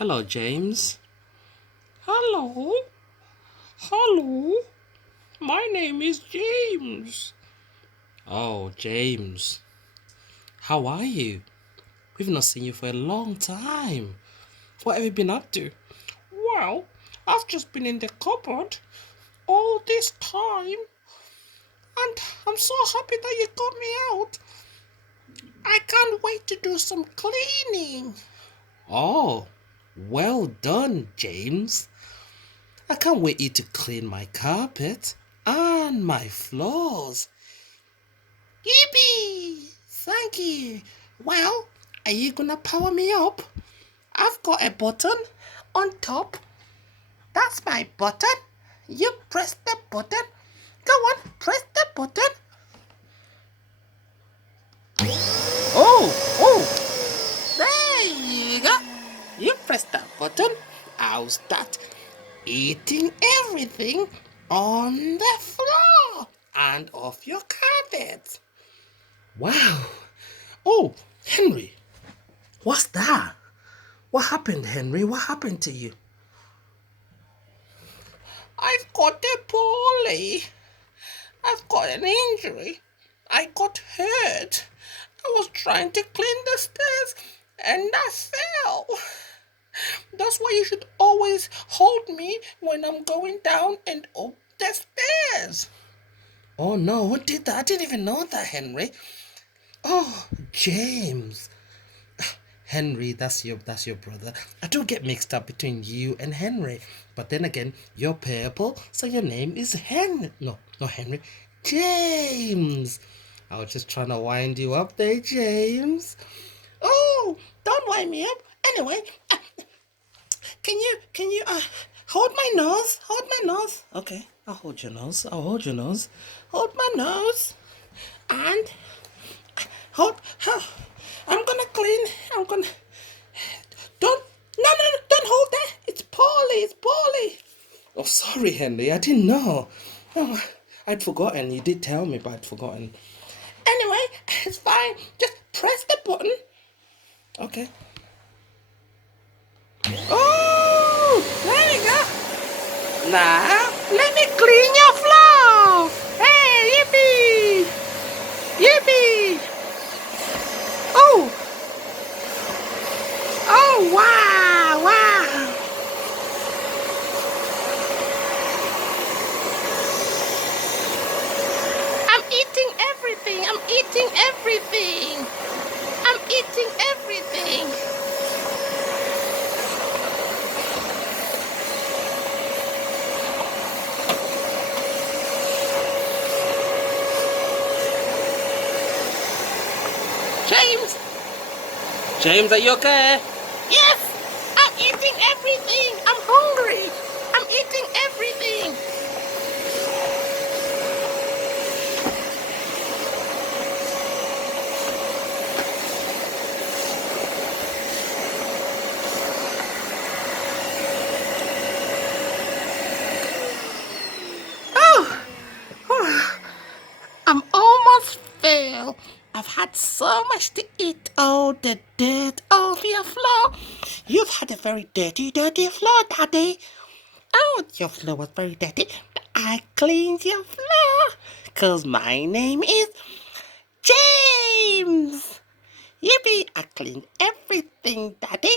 Hello, James. Hello. Hello. My name is James. Oh, James. How are you? We've not seen you for a long time. What have you been up to? Well, I've just been in the cupboard all this time. And I'm so happy that you got me out. I can't wait to do some cleaning. Oh, well done, James. I can't wait you to clean my carpet and my floors. Yippee! Thank you. Well, are you gonna power me up? I've got a button on top. That's my button. You press the button. Go on, press the button. Oh, there you go. You press that button. I'll start eating everything on the floor and off your carpet. Wow. Oh, Henry, what's that? What happened, Henry? What happened to you? I've got a poorly. I've got an injury. I got hurt. I was trying to clean the stairs and I fell. That's why you should always hold me when I'm going down and up the stairs. Oh no, who did that? I didn't even know that, Henry. Oh, James. Henry, that's your brother. I do get mixed up between you and Henry. But then again, you're purple, so your name is Henry. No, not Henry. James. I was just trying to wind you up there, James. Oh, don't wind me up. Anyway, can you hold my nose? Hold my nose. Okay, I'll hold your nose. I'll hold your nose. Hold my nose. And hold. I'm gonna clean. Don't. No, don't hold that. It's Polly. It's Polly. Oh, sorry, Henry. I didn't know. Oh, I'd forgotten. You did tell me, but I'd forgotten. Anyway, it's fine. Just press the button. Okay. Oh, there you go. Now, let me clean your floor. Hey, yippee! Yippee! Oh! Oh, wow, wow! I'm eating everything. I'm eating everything. I'm eating everything. James! James, are you okay? Yes! I'm eating everything! I'm hungry! I'm eating everything! Oh! I'm almost full. I've had so much to eat. Oh, the dirt off your floor. You've had a very dirty floor, Daddy. Oh, your floor was very dirty. I cleaned your floor. 'Cause my name is James. Yippee, I cleaned everything, Daddy.